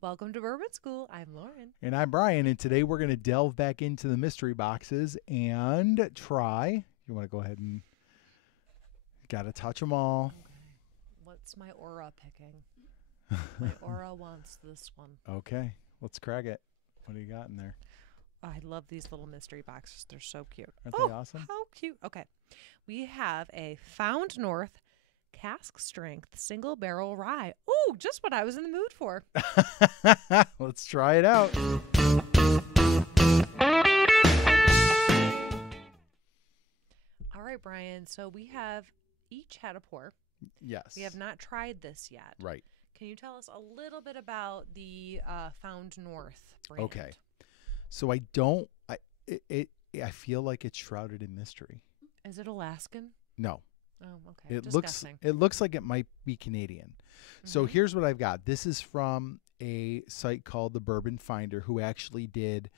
Welcome to Bourbon School. I'm Lauren. And I'm Brian, and today we're going to delve back into the mystery boxes and try. You want to go ahead and got to touch them all. Okay. What's my aura picking? My aura wants this one. Okay, let's crack it. What do you got in there? I love these little mystery boxes. They're so cute. Aren't they awesome? How cute. Okay. We have a Found North cask strength single barrel rye. Ooh, just what I was in the mood for. Let's try it out. All right, Brian. So we have each had a pour. Yes. We have not tried this yet. Right. Can you tell us a little bit about the Found North brand? Okay. So I don't. I feel like it's shrouded in mystery. Is it Alaskan? No. Oh, okay. It Just looks. guessing. It looks like it might be Canadian. So Mhm. here's what I've got. This is from a site called the Bourbon Finder, who actually did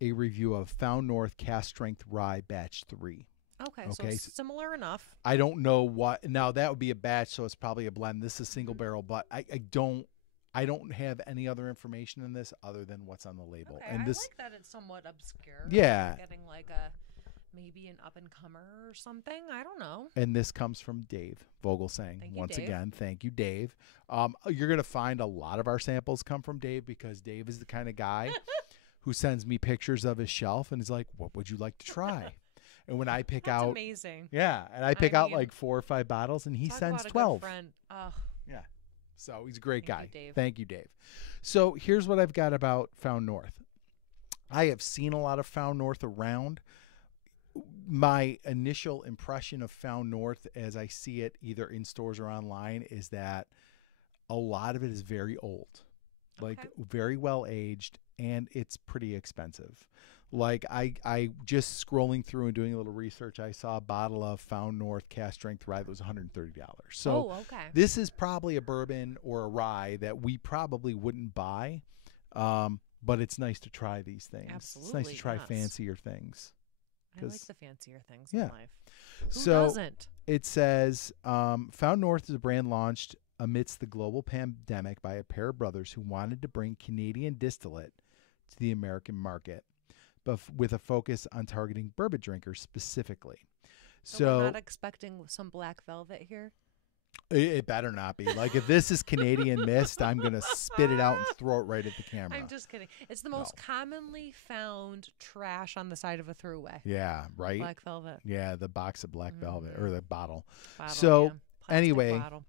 a review of Found North Cask Strength Rye Batch 3. Okay, Okay, so similar enough. I don't know what. Now that would be a batch, so it's probably a blend. This is single barrel, but I don't have any other information in this other than what's on the label. Okay, And I this, like that it's somewhat obscure. Yeah. Getting like maybe an up and comer or something. I don't know. and this comes from Dave Vogelsang. Thank you, Once Dave. again, thank you, Dave. You're gonna find a lot of our samples come from Dave because Dave is the kind of guy who sends me pictures of his shelf and is like, "What would you like to try?" And when I pick That's out, amazing. yeah, and I pick out mean, like 4 or 5 bottles, and he Talk sends about a good 12. friend. Ugh. Yeah. So he's a great Thank guy. you, Dave. Thank you, Dave. So here's what I've got about Found North. I have seen a lot of Found North around. My initial impression of Found North as I see it either in stores or online is that a lot of it is very old, like Okay. very well aged, and it's pretty expensive. Like I just scrolling through and doing a little research, I saw a bottle of Found North Cask Strength Rye that was $130. So okay. this is probably a bourbon or a rye that we probably wouldn't buy, but it's nice to try these things. It's nice to Absolutely, try yes. fancier things. I like 'cause- the fancier things yeah. in life. Who So doesn't? it says, Found North is a brand launched amidst the global pandemic by a pair of brothers who wanted to bring Canadian distillate to the American market, but with a focus on targeting bourbon drinkers specifically. So we're not expecting some black velvet here. It better not be. Like, if this is Canadian mist, I'm going to spit it out and throw it right at the camera. I'm just kidding. It's the most commonly found trash on the side of a throughway. Yeah, right? Black velvet. Yeah, the box of black velvet, or the bottle. Bottle, So, yeah. Plastic anyway, bottle.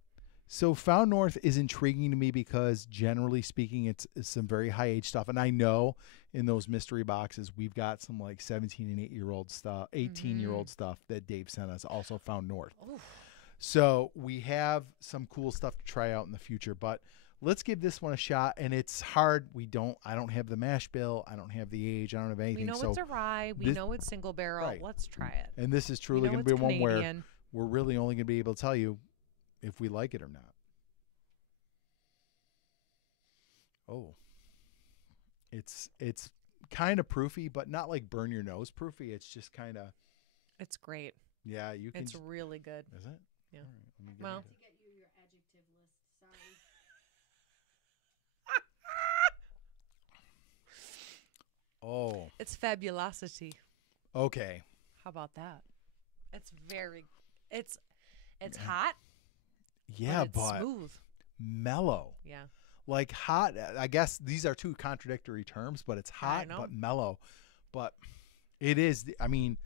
So Found North is intriguing to me because, generally speaking, it's some very high-age stuff. And I know in those mystery boxes, we've got some, like, 17 and 8-year-old stuff, 18-year-old stuff that Dave sent us, also Found North. Oof. So we have some cool stuff to try out in the future, but let's give this one a shot. And it's hard. I don't have the mash bill. I don't have the age. I don't have anything. We know so it's a rye. We know it's single barrel. Right. Let's try it. and this is We truly know going to be it's one where Canadian. we're really only going to be able to tell you if we like it or not. Oh, it's kind of proofy, but not like burn your nose proofy. It's just kind of, It's great. yeah, you can. It's really good. Is it? Yeah. All right, let me get Well, into it. get you your adjective list. Sorry. Oh, it's fabulosity. okay. How about that? It's very. It's Yeah. hot. Yeah, but it's but smooth. mellow. Yeah. Like hot, I guess these are two contradictory terms, but it's hot know. but mellow. But it is, I mean,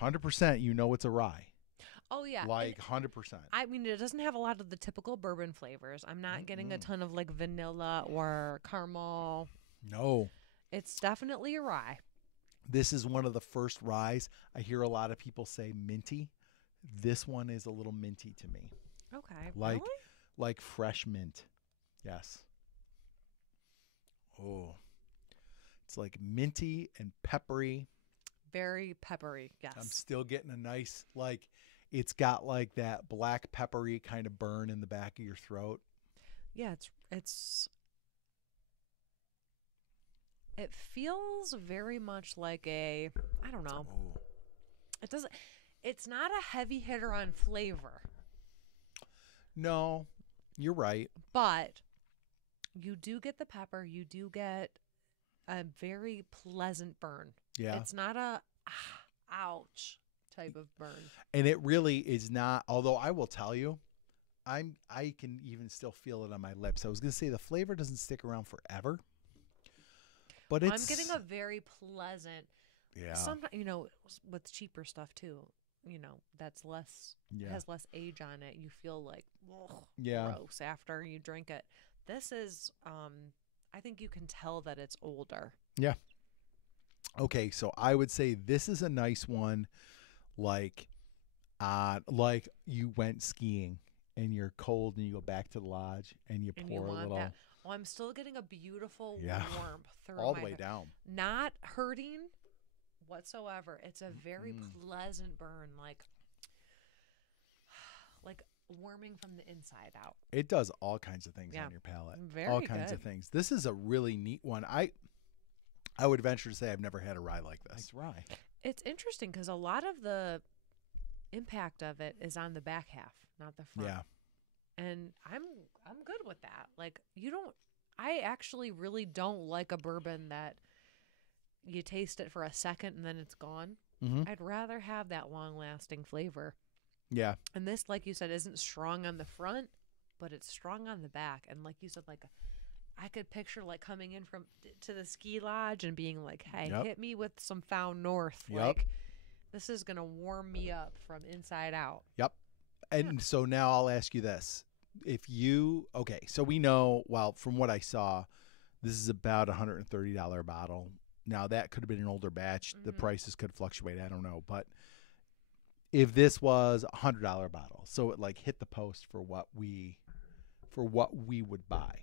100% you know it's a rye. Oh yeah. Like And 100%. I mean, it doesn't have a lot of the typical bourbon flavors. I'm not getting a ton of like vanilla or caramel. No. It's definitely a rye. This is one of the first ryes. I hear a lot of people say minty. This one is a little minty to me. Okay. Like really? like fresh mint. Yes. Oh. It's like minty and peppery. Very peppery. Yes. I'm still getting a nice, like, it's got like that black peppery kind of burn in the back of your throat. Yeah, it feels very much like I don't know. Oh. It's not a heavy hitter on flavor, No, you're right. but You do get the pepper. You do get a very pleasant burn. Yeah. It's not a ouch type of burn. And it really is not, although I will tell you, I can even still feel it on my lips. I was going to say the flavor doesn't stick around forever. But it's, I'm getting a very pleasant. yeah. Sometimes, with cheaper stuff too, that's less, has less age on it. You feel like gross after you drink it. This is, I think you can tell that it's older. Yeah. Okay, so I would say this is a nice one, like you went skiing and you're cold and you go back to the lodge and you pour a little. That. Oh, I'm still getting a beautiful warmth through all the way down. Not hurting whatsoever. It's a very pleasant burn, like warming from the inside out. It does all kinds of things on your palate. Very all kinds of things. This is a really neat one. I would venture to say I've never had a rye like this. Nice rye. It's interesting because a lot of the impact of it is on the back half, not the front. Yeah. And I'm good with that. Like, I actually really don't like a bourbon that you taste it for a second and then it's gone. Mm-hmm. I'd rather have that long-lasting flavor. Yeah. And this, like you said, isn't strong on the front, but it's strong on the back. And like you said, I could picture coming in to the ski lodge and being like, hey, hit me with some Found North. Like, this is going to warm me up from inside out. Yep. And so now I'll ask you this. So we know, well, from what I saw, this is about a $130 bottle. Now that could have been an older batch. The prices could fluctuate. I don't know. But if this was a $100 bottle, so it hit the post for what we would buy,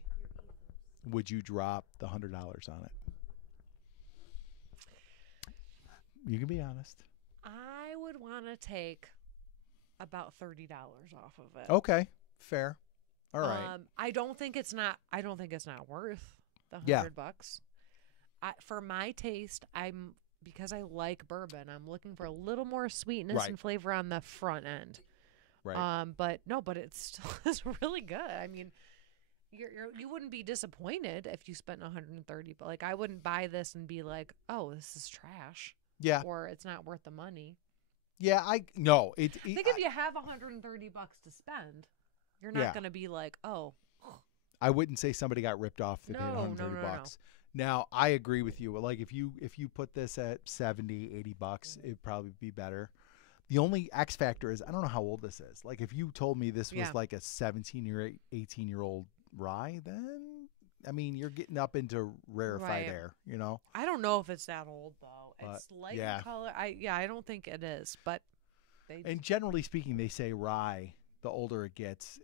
would you drop the $100 on it? You can be honest. I would want to take about $30 off of it. Okay, fair. All right. I don't think it's not worth the $100. For my taste, because I like bourbon, I'm looking for a little more sweetness and flavor on the front end. Right. But it still is really good. I mean, you wouldn't be disappointed if you spent $130, but I wouldn't buy this and be like, oh, this is trash. Yeah. Or it's not worth the money. Yeah, I think if you have $130 to spend, you're not going to be like, oh. I wouldn't say somebody got ripped off. They paid $130. No. Now, I agree with you. If you put this at $70, $80, it'd probably be better. The only X factor is I don't know how old this is. If you told me this was a 17 or 18-year-old rye, then I mean you're getting up into rarefied air. I don't know if it's that old though. It's light in color. I don't think it is, but and generally speaking, they say rye. The older it gets,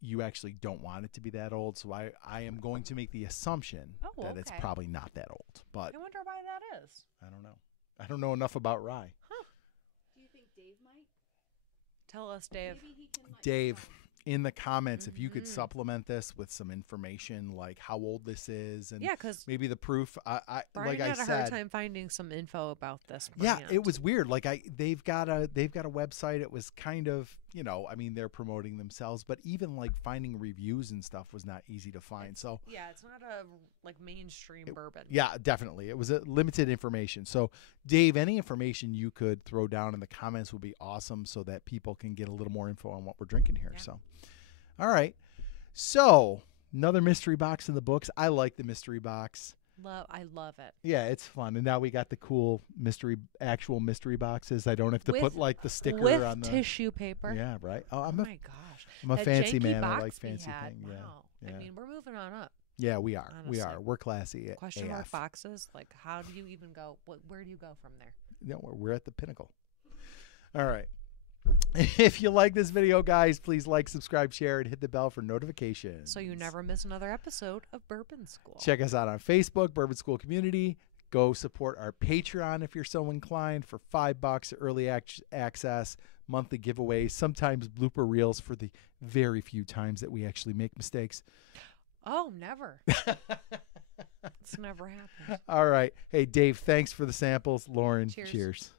you actually don't want it to be that old. So I am going to make the assumption that it's probably not that old. But I wonder why that is. I don't know. I don't know enough about rye. Huh. Do you think Dave might? Tell us, Dave. Maybe he can Dave, in the comments, if you could supplement this with some information, like how old this is, and because maybe the proof. Brian had a hard time finding some info about this brand. Yeah, it was weird. They've got a website. It was kind of they're promoting themselves, but even finding reviews and stuff was not easy to find. So it's not a mainstream bourbon. Yeah, definitely, it was a limited information. So Dave, any information you could throw down in the comments would be awesome, so that people can get a little more info on what we're drinking here. So. All right. So another mystery box in the books. I like the mystery box. I love it. Yeah, it's fun. And now we got the cool actual mystery boxes. I don't have to put the sticker with on the tissue paper. Yeah, right. Oh, my gosh. I'm a fancy man. I Box like fancy things. Wow. Yeah. I mean, we're moving on up. Yeah, we are. Honestly. We are. We're classy. Question AF. mark boxes. How do you even go? Where do you go from there? No, we're at the pinnacle. All right. If you like this video, guys, please like, subscribe, share, and hit the bell for notifications. So you never miss another episode of Bourbon School. Check us out on Facebook, Bourbon School Community. Go support our Patreon if you're so inclined for $5, early access, monthly giveaways, sometimes blooper reels for the very few times that we actually make mistakes. Oh, never. It's never happened. All right. Hey, Dave, thanks for the samples. Lauren, Cheers. Cheers.